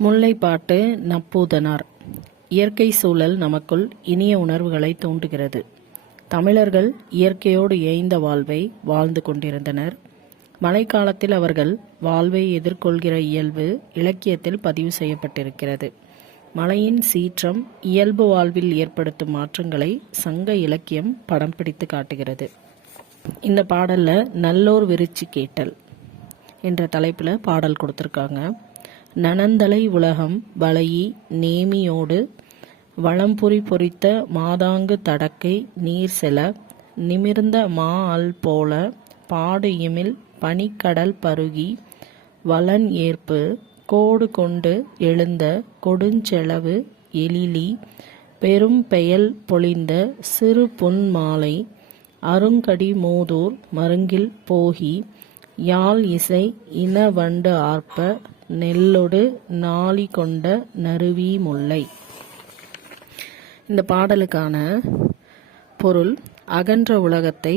முல்லைப்பாட்டு நப்பூதனார். இயற்கை சூழல் நமக்குள் இனிய உணர்வுகளை தூண்டுகிறது. தமிழர்கள் இயற்கையோடு இயைந்த வாழ்வை வாழ்ந்து கொண்டிருந்தனர். மழைக்காலத்தில் அவர்கள் வாழ்வை எதிர்கொள்கிற இயல்பு இலக்கியத்தில் பதிவு செய்யப்பட்டிருக்கிறது. மழையின் சீற்றம் இயல்பு வாழ்வில் ஏற்படுத்தும் மாற்றங்களை சங்க இலக்கியம் படம் பிடித்து காட்டுகிறது. இந்த பாடல்ல நல்லோர் விருச்சி கேட்டல் என்ற தலைப்புல பாடல் கொடுத்திருக்காங்க. நனந்தலை உலகம் வளையி நேமியோடு வளம்புரி பொறித்த மாதாங்கு தடக்கை நீர் செல நிமிர்ந்த மா அல் போல பாடு இமில் பனிக்கடல் பருகி வளன் ஏற்பு கோடு கொண்டு எழுந்த கொடுஞ்செலவு எழிலி பெரும் பெயல் பொழிந்த சிறு பொன் மாலை அருங்கடி மூதூர் மருங்கில் போகி யாழ் இசை இன வண்டு ஆர்ப்ப நெல்லொடு நாளி கொண்ட நறுவி முல்லை. இந்த பாடலுக்கான பொருள்: அகன்ற உலகத்தை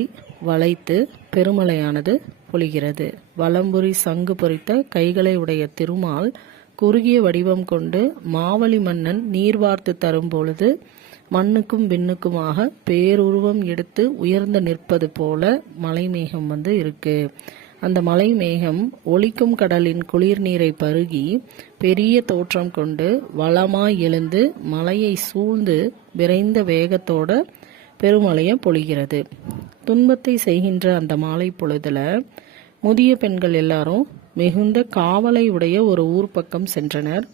வளைத்து பெருமழையானது பொழிகிறது. வலம்புரி சங்கு பொறித்த கைகளை உடைய திருமால் குறுகிய வடிவம் கொண்டு மாவலி மன்னன் நீர் வார்த்து தரும் பொழுது மண்ணுக்கும் விண்ணுக்குமாக பேருருவம் எடுத்து உயர்ந்து நிற்பது போல மலைமேகம் இருக்கு. அந்த மலை மேகம் ஒலிக்கும் கடலின் குளிர் நீரை பருகி பெரிய தோற்றம் கொண்டு வளமாய் எழுந்து மலையை சூழ்ந்து விரைந்த வேகத்தோட பெருமழையை பொழிகிறது. துன்பத்தை செய்கின்ற அந்த மாலை பொழுதுல முதிய பெண்கள் எல்லாரும் மிகுந்த காவலை உடைய ஒரு ஊர் பக்கம் சென்றனர்.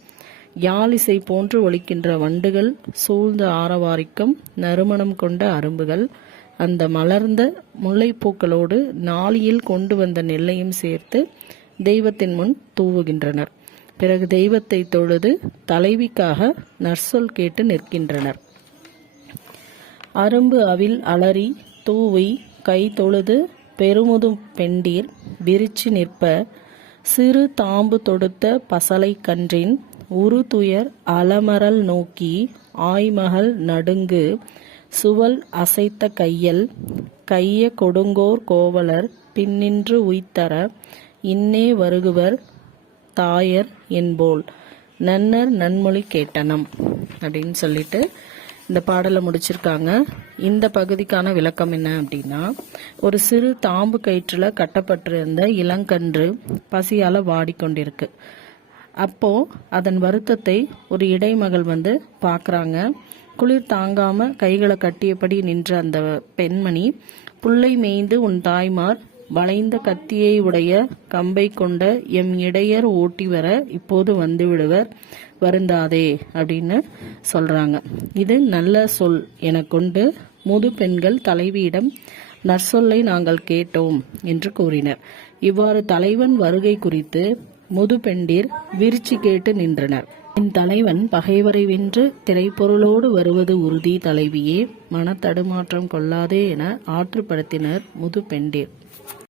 யாழிசை போன்று ஒலிக்கின்ற வண்டுகள் சூழ்ந்து ஆரவாரிக்கும் நறுமணம் கொண்ட அரும்புகள் அந்த மலர்ந்த முல்லைப்பூக்களோடு நாளியில் கொண்டு வந்த நெல்லையும் சேர்த்து தெய்வத்தின் முன் தூவுகின்றனர். பிறகு தெய்வத்தை தொழுது தலைவிக்காக நற்சொல் கேட்டு நிற்கின்றனர். அரும்பு அவில் அலறி தூவி கை தொழுது பெருமுதும் பெண்டீர் விரிச்சு நிற்ப சிறு தாம்பு தொடுத்த பசலை கன்றின் உரு துயர் அலமரல் நோக்கி ஆய்மகள் நடுங்கு சுவல் அசைத்த கையல் கைய கொடுங்கோர் கோவலர் பின்னின்று உய்த்தர இன்னே வருகுவர் தாயர் என்போல் நன்னர் நன்மொழி கேட்டனம் அப்படின்னு சொல்லிட்டு இந்த பாடலை முடிச்சிருக்காங்க. இந்த பகுதிக்கான விளக்கம் என்ன அப்படின்னா, ஒரு சிறு தாம்பு கயிற்றுல கட்டப்பட்டிருந்த இளங்கன்று பசியால வாடிக்கொண்டிருக்கு. அப்போ அதன் வருத்தத்தை ஒரு இடைமகள் பார்க்குறாங்க. குளிர் தாங்காம கைகளை கட்டியபடி நின்ற அந்த பெண்மணி, புல்லை மேய்ந்து உன் தாய்மார் வளைந்த கத்தியை உடைய கம்பை கொண்ட எம் இடையர் ஓட்டி வர இப்போது வந்து விடுவர், வருந்தாதே அப்படின்னு சொல்றாங்க. இது நல்ல சொல் என கொண்டு முது பெண்கள் தலைவியிடம் நற்சொல்லை நாங்கள் கேட்டோம் என்று கூறினர். இவ்வாறு தலைவன் வருகை குறித்து முது பெண்டீர் விரிச்சி கேட்டு நின்றனர். என் தலைவன் பகைவரை வென்று திரைப்பொருளோடு வருவது உறுதி தலைவியே, மனத்தடுமாற்றம் கொள்ளாதே என ஆற்றுப்படுத்தினர் முது பெண்டீர்.